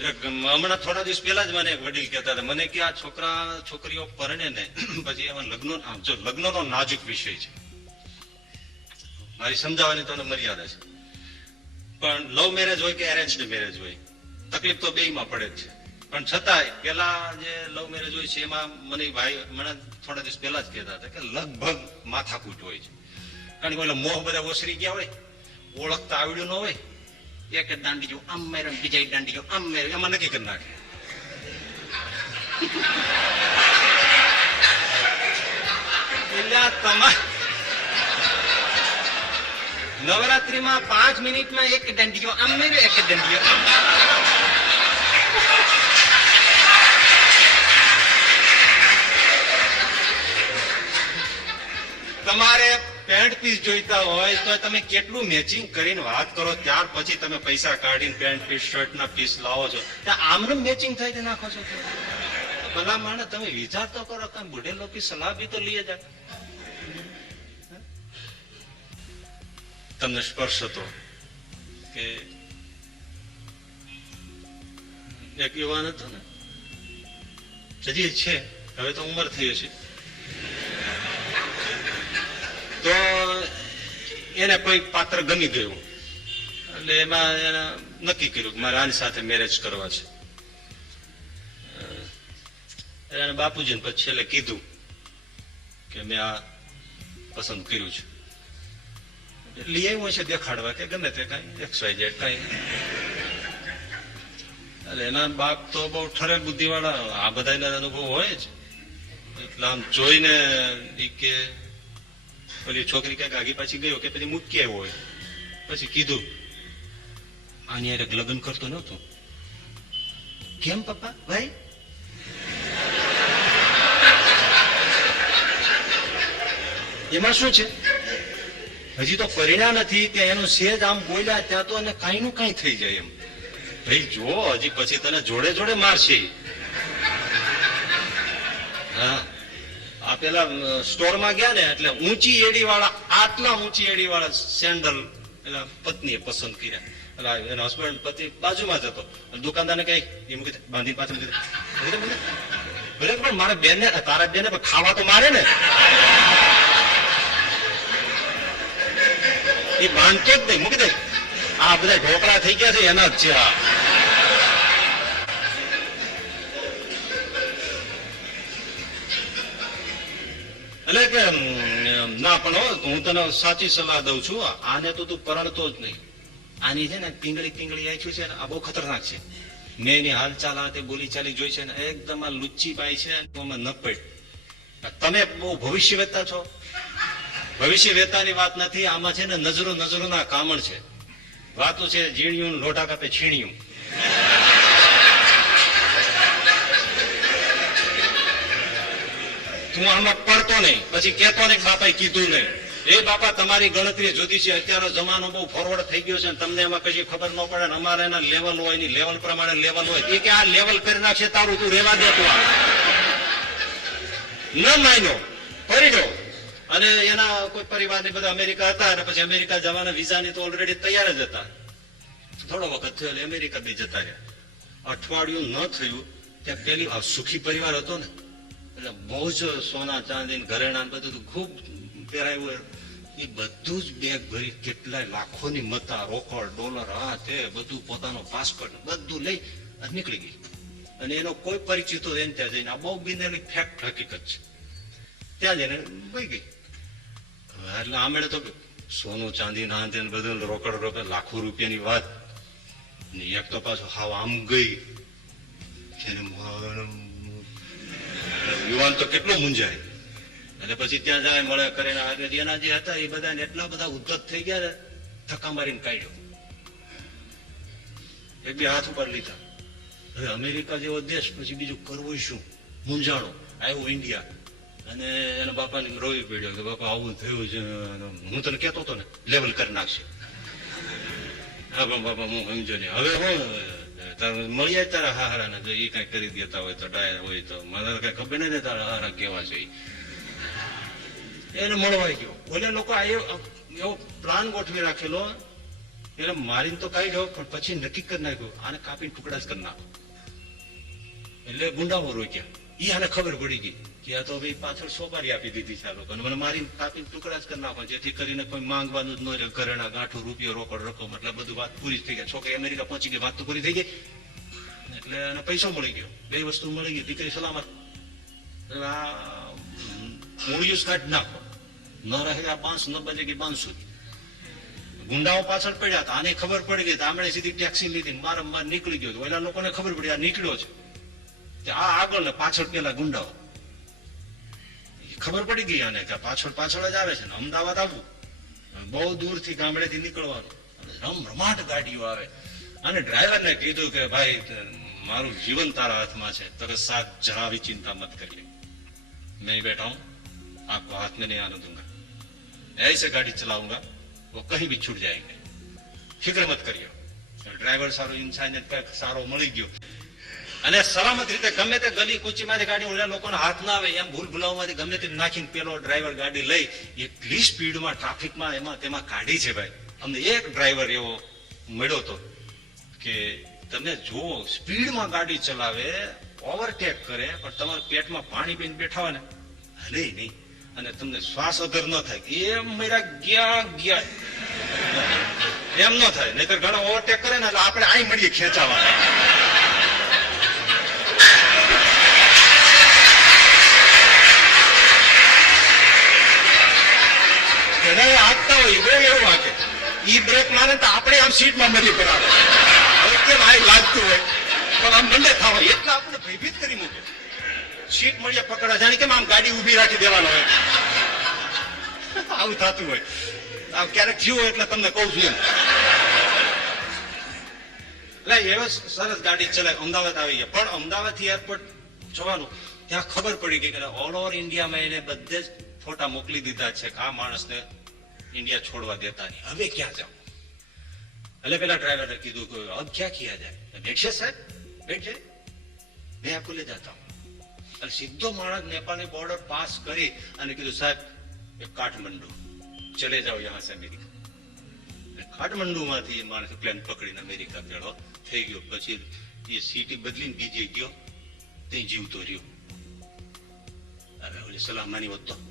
હમણાં થોડા દિવસ પહેલા જ મને વડીલ કહેતા હતા, મને કે આ છોકરા, છોકરીઓ પરણે ને, પછી એમાં લગ્ન જો લગ્નનો નાજુક વિષય છે. મારી સમજાવવાની તો મર્યાદા છે. પણ લવ મેરેજ હોય કે એરેન્જ મેરેજ હોય, તકલીફ તો બેયમાં પડે જ છે. પણ છતાંય પેલા જે લવ મેરેજ હોય છે, એમાં મને ભાઈ મને થોડા દિવસ પહેલા જ કહેતા હતા કે લગભગ માથાકૂટ હોય છે. કારણ કે મોહ બધા ઓસરી ગયા હોય, ઓળખતા આવડ્યું ન હોય એક જ દાંડી જો આમ મેરે બીજા એક દાંડી જો આમ મેરે એમાં નક્કી કરી નાખે એટલે આ તમા નવરાત્રીમાં પાંચ મિનિટમાં એક દંડીઓ આમ મેરે એક દંડીઓ આમ તમારે પેન્ટ પીસ જોઈતા હોય તો તમે કેટલું મેચિંગ કરીને વાત કરો, ત્યાર પછી તમે પૈસા કાઢીને પેન્ટ પીસ શર્ટ ના પીસ લાવો છો. ત્યાં આમનું મેચિંગ થાય તે નાખો છો? ભલા માણે તમે વિચાર તો કરો કાંઈ બુઢે લોકો સલાહ બી તો લઈએ જાય તમને સ્પર્શ હતો કે એક યુવાન હતો ને હજી છે, હવે તો ઉંમર થઈ હશે તો એને કોઈ પાત્ર ગમી ગયું. એટલે એમાં એને નક્કી કર્યું કે મારે આની સાથે મેરેજ કરવા છે. એને બાપુજીને પછી છેલ્લે કીધું કે મેં આ પસંદ કર્યું છે. લઈ આવ્યું છે દેખાડવા કે ગમે તે કઈ એક્સ વાય ઝેડ કઈ. એટલે એના બાપ તો બહુ ઠરેલ બુદ્ધિવાળા, આ બધા અનુભવ હોય જ. એટલે આમ જોઈને કે પેલી છોકરી ક્યાંક આગી પાછી ગયો કે પછી મૂકી આવ્યો હોય. પછી કીધું, આની યાર લગ્ન કરતો નતો કેમ પપ્પા? ભાઈ? એમાં શું છે? હજી તો પરિણા નથી, ત્યાં એનું સેજ આમ બોલ્યા ત્યાં તો અને કાંઈ નું કાંઈ થઈ જાય એમ. ભાઈ, જો, હજી પછી તને જોડે જોડે મારશે. હા. પેલા સ્ટોરમાં ગયા ને એટલે ઊંચી એડી વાળા આટલા ઊંચી એડી વાળા સેન્ડલ એના પત્નીએ પસંદ કર્યા. એનો હસબન્ડ પતિ બાજુમાં જ હતો. દુકાનદારને કઈ એમ મૂકી બાંધી પાછળ દે. ભલે પણ મારે બેન તારા બેન ખાવા તો મારે ને. એ બાંધતો જ નહીં, મૂકી દે. આ બધા ઢોકળા થઈ ગયા છે, એના જ છે આ. કે ના, પણ હું તને સાચી સલાહ દઉં છું આને તો તું પરણતો જ નહીં. આની છે ને, પિંગળી પિંગળી આખ્યું છે આ બહુ ખતરનાક છે. મેં એની હાલચાલ હાથે તે બોલી ચાલી જોઈ છે ને, એકદમ આ લુચ્ચી પાય છે અને આમાં ન પડ. તમે બહુ ભવિષ્ય વેતા છો. ભવિષ્ય વેતાની વાત નથી, આમાં છે ને, નજરો નજરોના કામણ છે. વાતો છે, ઝીણિયું લોઢા કાપે છીણિયું. તું આમાં પડતો નહીં. પછી કેતો નહીં બાપાએ કીધું નહીં. એ બાપા, તમારી ગણતરી જુદી છે. અત્યારે જમાનો બહુ ફોરવર્ડ થઈ ગયો છે ને તમને એમાં કશી ખબર ન પડે ને અમારે એના લેવલ હોયની લેવલ પ્રમાણે લેવલ હોય. એ કે આ લેવલ કરી નાખશે તારું, તું રેવા દે તું. ન માન્યો. પરિણ્યો અને એના કોઈ પરિવાર ને બધા અમેરિકા હતા અને પછી અમેરિકા જવાના વિઝાની તો ઓલરેડી તૈયાર જ હતા. થોડો વખત થયો એટલે અમેરિકા બી જતા રહ્યા. અઠવાડિયું ન થયું ત્યાં પેલી સુખી પરિવાર હતો ને. એટલે બહુ જ સોના ચાંદી ઘરેણા બધું ખૂબ પહેરાયું. એ બધું જ બેગ ભરી કેટલાય લાખોની મતા રોકડ, ડોલર આ તે બધું પોતાનો પાસપોર્ટ બધું લઈ અને નીકળી ગઈ. અને એનો કોઈ પરિચિત એને ત્યાં જઈને, આ બહુ બિનેલી ફેક્ટ હકીકત છે. ત્યાં જઈને વહી ગઈ. એટલે આમળે તો સોનું, ચાંદી ના ને બધું રોકડ રોકડ, લાખો રૂપિયાની વાત. ને એક તો પાછો હાવ આમ ગઈ. મારું યુવાન તો કેટલો મૂંઝાય. અને પછી ત્યાં જાય, મળે આગળ એના જે હતા એ બધા એટલા બધા ઉદ્ધત થઈ ગયા થકા મારીને કાઢ્યો. એક બે હાથ ઉપર લીધા. હવે અમેરિકા જેવો દેશ, પછી બીજું કરવું શું? મૂંઝાણો. આવ્યો ઇન્ડિયા. અને એના બાપાને રોવી પડ્યો કે, બાપા, આવું થયું છે. હું તને કહેતો હતો ને લેવલ કરી નાખશે. હા બાપા, હું સમજો નહીં. હવે હું મળ્યા તારા હારા ને એ કઈ કરી દેતા હોય તો ડાયર હોય તો. મને કઈ ખબર નહીં તારા હારા કેવા છે એને મળવા ગયો. ઓલે લોકો આ એવો પ્લાન ગોઠવી રાખેલો, એટલે મારીને તો કાઢ્યો પણ પછી નક્કી કરી નાખ્યું આને કાપીને ટુકડા જ કરી નાખો. એટલે ગુંડાઓ રોક્યા. એ આને ખબર પડી ગઈ. કે તો ભાઈ પાછળ સોપારી આપી દીધી છે આ લોકોને. મને મારી કાપીને ટુકડા જ કરી નાખો. જેથી કરીને કોઈ માંગવાનું જ ન રહે. ઘરેણા, ગાંઠું, રૂપિયો, રોકડ, રકમ, એટલે બધું વાત પૂરી થઈ ગઈ. છોકરી અમેરિકા પહોંચી ગઈ, વાત તો પૂરી થઈ ગઈ. એટલે એને પૈસો મળી ગયો. બે વસ્તુ મળી ગઈ. દીકરી સલામત. આ મૂળિયું કાઢી નાખો. ન રહે આ બાંસ, ન બજે કે બાંસ સુધી. ગુંડાઓ પાછળ પડ્યા હતા. આને ખબર પડી ગઈ. આમણે સીધી ટેક્સી લીધી. વારંવાર નીકળી ગયો ઓલા લોકોને ખબર પડી. આ નીકળ્યો છે. આ આગળ ને પાછળ પેલા ગુંડાઓ. ખબર પડી ગઈ આને કે પાછળ પાછળ જ આવે છે ને અમદાવાદ આવવું બહુ દૂરથી ગામડેથી નીકળવાનું અને રમ રમાટ ગાડીઓ આવે અને ડ્રાઈવરને કીધું કે ભાઈ મારું જીવન તારા હાથમાં છે તો કે સાથ જરા भी चिंता मत करिए मैं ही बैठा हूं आपको हाथ में नहीं आने दूंगा ऐसे गाड़ी चलाऊंगा वो कहीं भी छूट जाएंगे ફિક્ર મત કર્યો ડ્રાઈવર સારો ઇન્સાનિયત કંઈક સારો મળી ગયો અને સલામત રીતે ગમે તે ગલી કૂચીમાંથી ગાડી ઉડ્યા, લોકોને હાથ ના આવે, એમ ભૂલ ભૂલાવમાંથી ગમે તે નાખીને પેલો ડ્રાઈવર ગાડી લઈ એટલી સ્પીડમાં ટ્રાફિકમાં એમાં, તેમાં કાઢી છે ભાઈ. અમને એક ડ્રાઈવર એવો મળ્યો તો કે, તમે જુઓ સ્પીડમાં ગાડી ચલાવે ઓવરટેક કરે, પણ તમારા પેટમાં પાણી પીને બેઠા હોય ને હલે નહીં. અને તમને શ્વાસ અધર ન થાય. એમ મેરા ગયા ગયા. એમ ન થાય, નહીતર ઘણા ઓવરટેક કરે ને, એટલે આપણે અહીં મળીએ ખેંચાવા. ઘણા આપતા હોય બહુ એવું હાંકે ઈ બ્રેક મારે તો આપણે આમ સીટમાં મરી પડાવે. કેમ આ લાગતું હોય? પણ આમ બંને થવા એટલા આપણે ભયભીત કરી મૂકે. સીટ મળીએ પકડા, જાણે કેમ આમ ગાડી ઊભી રાખી દેવાનો હોય? આવું થતું હોય. આમ ક્યારેક થયું હોય એટલે તમને કહું છું એમ. એટલે એવો સરસ ગાડી ચલાય. અમદાવાદ આવી ગયા. પણ અમદાવાદથી એરપોર્ટ જવાનું, ત્યાં ખબર પડી ગઈ કે ઓલ ઓવર ઇન્ડિયામાં એને બધે જ ફોટા મોકલી દીધા છે કે આ માણસને ઇન્ડિયા છોડવા દેતા નહીં. હવે ક્યાં જાવ એટલે પેલા ડ્રાઈવરે કીધું કે અબ ક્યાં કિયા જાય? બેઠશે સાહેબ. બેઠજે મેં આપકો લે જતા હું. એટલે સીધો માણસ નેપાળની બોર્ડર પાસ કરી અને કીધું, સાહેબ કાઠમંડુ, ચલે જાઓ યહાં સે અમેરિકા. કાઠમંડુમાંથી માણસ પ્લેન પકડીને અમેરિકા ભેળો થઈ ગયો. પછી એ સિટી બદલીને બીજે ગયો. તે જીવતો રહ્યો. હવે ઓલી સલામાની વધતો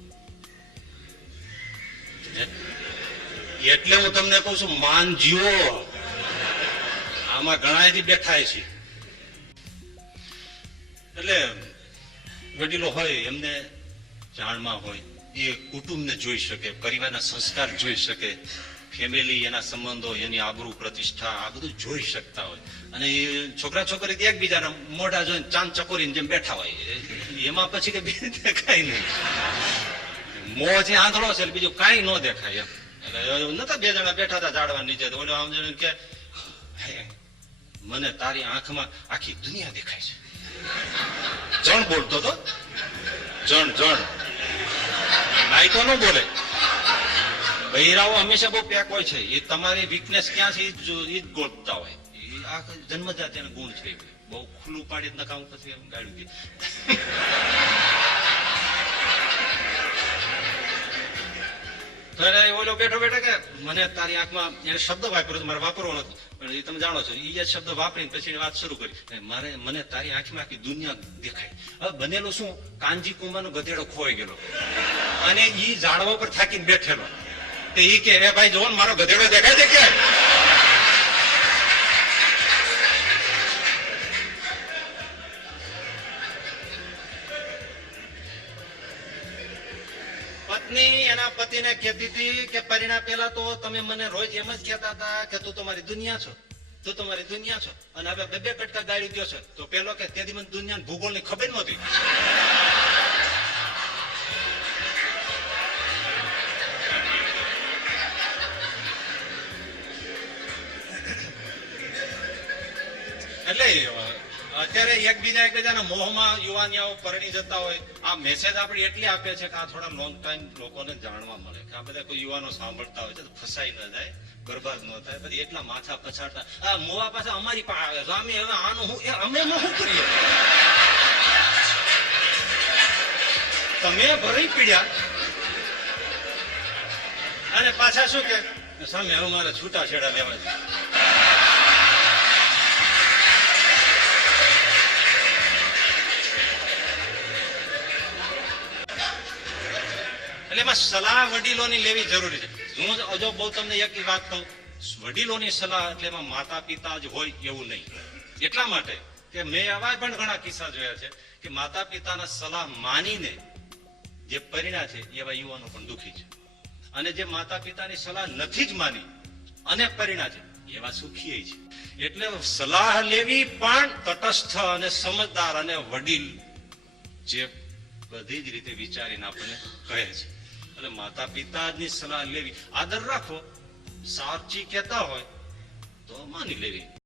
એટલે હું તમને કહું છું, માન જીવો. આમાં ઘણા બેઠા છે. એટલે વડીલો હોય, એમને જાણમાં હોય, એ કુટુંબને જોઈ શકે, પરિવારના સંસ્કાર જોઈ શકે, ફેમિલી, એના સંબંધો, એની આબરૂ પ્રતિષ્ઠા, આ બધું જોઈ શકતા હોય. અને એ છોકરા છોકરી એકબીજાના મોઢા જોઈને ચાંદ ચકોરીને જેમ બેઠા હોય એમાં પછી કે બીજું દેખાય નહીં. મોં જે આંધળો છે બીજું કાંઈ ન દેખાય એમ. નતા બે જણા બેઠા હતા ઝાડવા નીચે ઓલો આમ જણ કે મને તારી આંખમાં આખી દુનિયા દેખાય છે. જણ બોલતો તો. જણ જણ. નાઈ તો ન બોલે. બૈરાઓ હંમેશા બહુ પેક હોય છે. એ તમારી વીકનેસ ક્યાં છે એ જ ગોતતા હોય. એ આ જન્મજાત ગુણ છે. બહુ ખુલ્લું પાડી નખાવું પછી ગાડ્યું કે ઓલો બેઠો બેઠો કે મને તારી આંખમાં એને શબ્દ વાપર્યો મારે વાપરવો નથી પણ એ તમે જાણો છો એ શબ્દ વાપરીને પછી વાત શરૂ કરી. મારે, મને તારી આંખમાં આખી દુનિયા દેખાય. હવે બનેલું શું? કાનજી કુંભાનો ગધેડો ખોવાઈ ગયેલો. અને એ ઝાડવા પર થાકીને બેઠેલો. તે ઈ કે ભાઈ જોવો મારો ગધેડો દેખાય છે એના કહેતી હતી કે પરિણા પહેલા તો તમે મને રોજ એમ જ કહેતા હતા કે તું તમારી દુનિયા છો, તું તમારી દુનિયા છો. અને હવે બે બે કટકા દાડી ગયો છે. તો પેલો કે તેથી મને દુનિયા ભૂગોળની ખબર નહોતી. એટલે અત્યારે એકબીજા એકબીજાના મોહમાં યુવાનિયાઓ પરણી જતા હોય, આ મેસેજ આપણે એટલી આપે છે કે આ થોડા લોંગ ટાઈમ લોકોને જાણવા મળે કે આ બધા કોઈ યુવાનો સાંભળતા હોય છે તો ફસાઈ ન જાય બરબાદ ન થાય, પછી એટલા માથા પછાડતા, આ મોવા પાસે અમારી પાસે આવે છે અમે હવે આનું હું અમે હું શું કરીએ? તમે ભરી પીડ્યા. અને પાછા શું કે? સામે હવે મારે છૂટા છેડા લેવા છે. એટલે એમાં સલાહ વડીલોની લેવી જરૂરી છે. હું જો બહુ તમને એક વાત કહું, વડીલોની સલાહ એટલે એમાં માતા પિતા જ હોય એવું નહીં. એટલા માટે કે મેં આવા પણ ઘણા કિસ્સા જોયા છે કે માતા પિતાના સલાહ માનીને જે પરિણા છે એવા યુવાનો પણ દુખી છે. અને જે માતા પિતાની સલાહ નથી જ માની, અને પરિણા છે, એવા સુખી છે. એટલે સલાહ લેવી પણ તટસ્થ અને સમજદાર અને વડીલ જે બધી જ રીતે વિચારીને આપણને કહે છે. એટલે માતા પિતાની સલાહ લેવી. આદર રાખો. સાચી કહેતા હોય તો માની લેવી.